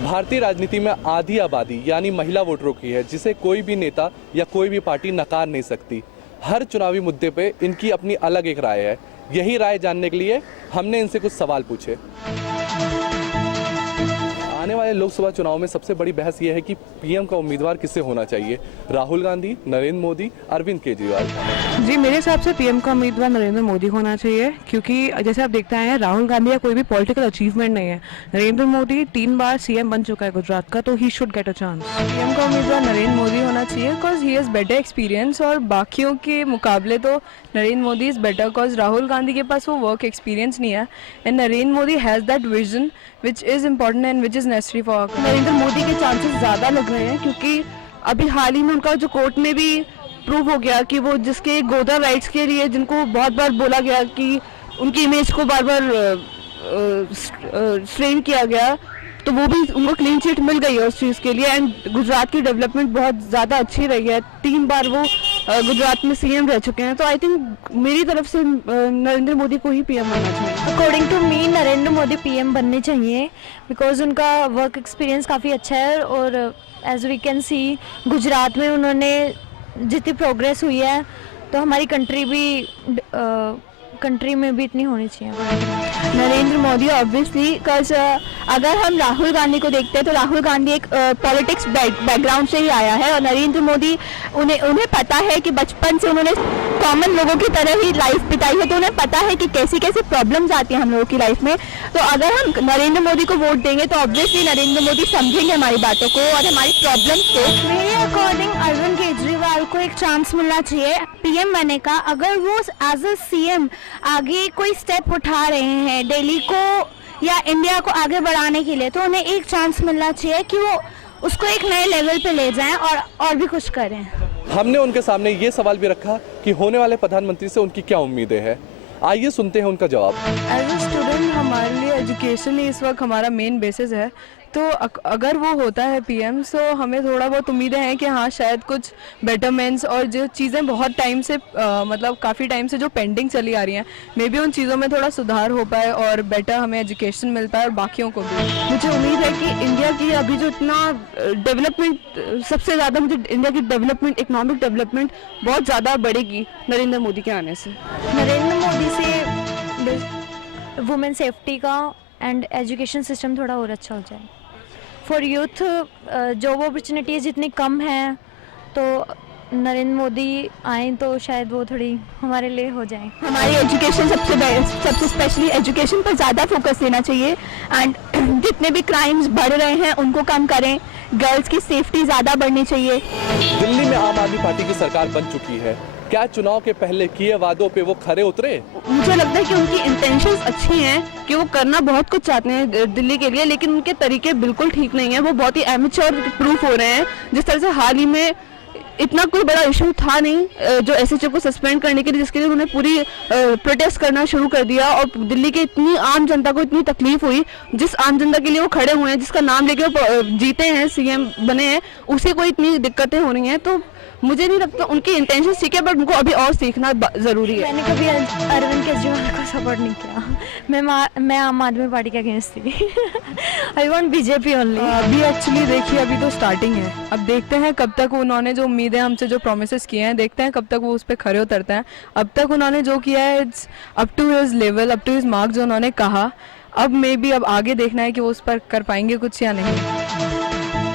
भारतीय राजनीति में आधी आबादी यानी महिला वोटरों की है, जिसे कोई भी नेता या कोई भी पार्टी नकार नहीं सकती। हर चुनावी मुद्दे पे इनकी अपनी अलग एक राय है। यही राय जानने के लिए हमने इनसे कुछ सवाल पूछे। आने वाले लोकसभा चुनाव में सबसे बड़ी बहस यह है कि पीएम का उम्मीदवार किससे होना चाहिए, राहुल गांधी, नरेंद्र मोदी, अरविंद केजरीवाल। जी, मेरे हिसाब से पीएम का उम्मीदवार नरेंद्र मोदी होना चाहिए, क्योंकि जैसे आप देखते हैं राहुल गांधी का कोई भी पॉलिटिकल अचीवमेंट नहीं है। नरेंद्र मोदी 3 बार सीएम बन चुका है गुजरात का, तो he should get a chance. PM का उम्मीदवार नरेंद्र मोदी होना चाहिए because he has better experience, और बाकियों के मुकाबले तो Narendra Modi is better because Rahul Gandhi के पास वो वर्क एक्सपीरियंस नहीं है and Narendra Modi has that vision which is important and which is necessary for. Narendra Modi के चांसेस ज़्यादा लग रहे हैं, क्योंकि अभी हाल ही में उनका जो कोर्ट में भी प्रूव हो गया कि वो जिसके गोदा राइट्स के लिए जिनको बहुत बार बोला गया कि उनकी इमेज को बार बार स्ट्रेन किया गया, तो वो भी उनको क्लीन चिट मिल गई है उस चीज़ के लिए। एंड गुजरात की डेवलपमेंट बहुत ज़्यादा अच्छी रही है। 3 बार वो गुजरात में सीएम रह चुके हैं, तो आई थिंक मेरी तरफ से नरेंद्र मोदी को ही पीएम बनना चाहिए। According to me Narendra Modi PM बनने चाहिए बिकॉज उनका वर्क एक्सपीरियंस काफ़ी अच्छा है, और as we can see Gujarat में उन्होंने जितनी प्रोग्रेस हुई है तो हमारी कंट्री में भी इतनी होनी चाहिए। नरेंद्र मोदी ऑब्वियसली, बिकॉज अगर हम राहुल गांधी को देखते हैं तो राहुल गांधी एक पॉलिटिक्स बैकग्राउंड से ही आया है, और नरेंद्र मोदी उन्हें पता है कि बचपन से उन्होंने कॉमन लोगों की तरह ही लाइफ बिताई है, तो उन्हें पता है कि कैसी कैसी प्रॉब्लम्स आती हैं हम लोगों की लाइफ में। तो अगर हम नरेंद्र मोदी को वोट देंगे तो ऑब्वियसली नरेंद्र मोदी समझेंगे हमारी बातों को और हमारी प्रॉब्लम्स को। मेरे अकॉर्डिंग अरविंद केजरीवाल को एक चांस मिलना चाहिए पीएम बनने का। अगर वो एज अ सीएम आगे कोई स्टेप उठा रहे हैं दिल्ली को या इंडिया को आगे बढ़ाने के लिए, तो उन्हें एक चांस मिलना चाहिए कि वो उसको एक नए लेवल पे ले जाएं और भी कुछ करें। हमने उनके सामने ये सवाल भी रखा कि होने वाले प्रधानमंत्री से उनकी क्या उम्मीदें हैं। आइए सुनते हैं उनका जवाब। एज अ स्टूडेंट हमारे लिए एजुकेशन ही इस वक्त हमारा मेन बेसिस है, तो अगर वो होता है पीएम तो हमें थोड़ा बहुत उम्मीदें हैं कि हाँ शायद कुछ बेटरमेंट्स और जो चीज़ें बहुत टाइम से मतलब काफ़ी टाइम से जो पेंडिंग चली आ रही हैं, मे बी उन चीज़ों में थोड़ा सुधार हो पाए और बेटर हमें एजुकेशन मिल पाए और बाकियों को भी। मुझे उम्मीद है कि इंडिया की अभी जो इतना डेवलपमेंट, सबसे ज़्यादा मुझे इंडिया की डेवलपमेंट, इकोनॉमिक डेवलपमेंट बहुत ज़्यादा बढ़ेगी नरेंद्र मोदी के आने से। नरेंद्र मोदी से वुमेन सेफ्टी का एंड एजुकेशन सिस्टम थोड़ा और अच्छा हो जाए। फॉर यूथ जॉब अपॉर्चुनिटीज़ जितनी कम हैं, तो नरेंद्र मोदी आए तो शायद वो थोड़ी हमारे लिए हो जाए। हमारी एजुकेशन सबसे स्पेशली एजुकेशन पर ज़्यादा फोकस देना चाहिए, एंड जितने भी क्राइम्स बढ़ रहे हैं उनको कम करें। गर्ल्स की सेफ्टी ज़्यादा बढ़नी चाहिए। दिल्ली में आम आदमी पार्टी की सरकार बन चुकी है, क्या चुनाव के पहले किए वादों पे वो खरे उतरे? मुझे लगता है कि उनकी इंटेंशंस अच्छी हैं, कि वो करना बहुत कुछ चाहते हैं दिल्ली के लिए, लेकिन उनके तरीके बिल्कुल ठीक नहीं है। वो बहुत ही एमेच्योर प्रूफ हो रहे हैं। जिस तरह से हाल ही में इतना कोई बड़ा इशू था नहीं जो एसएचओ को सस्पेंड करने के लिए, जिसके लिए उन्होंने पूरी प्रोटेस्ट करना शुरू कर दिया, और दिल्ली के इतनी आम जनता को इतनी तकलीफ हुई। जिस आम जनता के लिए वो खड़े हुए हैं, जिसका नाम लेके वो जीते हैं, सीएम बने हैं, उसे कोई इतनी दिक्कतें हो रही हैं। तो मुझे नहीं लगता उनकी इंटेंशन ठीक है, बट उनको अभी और सीखना ज़रूरी है। मैंने कभी अरविंद केजरीवाल को सपोर्ट नहीं किया। मैं आम आदमी पार्टी के अगेंस्ट थी। I want BJP only. अभी एक्चुअली देखिए अभी तो स्टार्टिंग है, अब देखते हैं कब तक उन्होंने जो उम्मीदें हमसे जो प्रोमिसेस किए हैं, देखते हैं कब तक वो उस पर खरे उतरते हैं। अब तक उन्होंने जो किया है it's up to his level, up to his mark जो उन्होंने कहा। अब मे बी अब आगे देखना है कि वो उस पर कर पाएंगे कुछ या नहीं।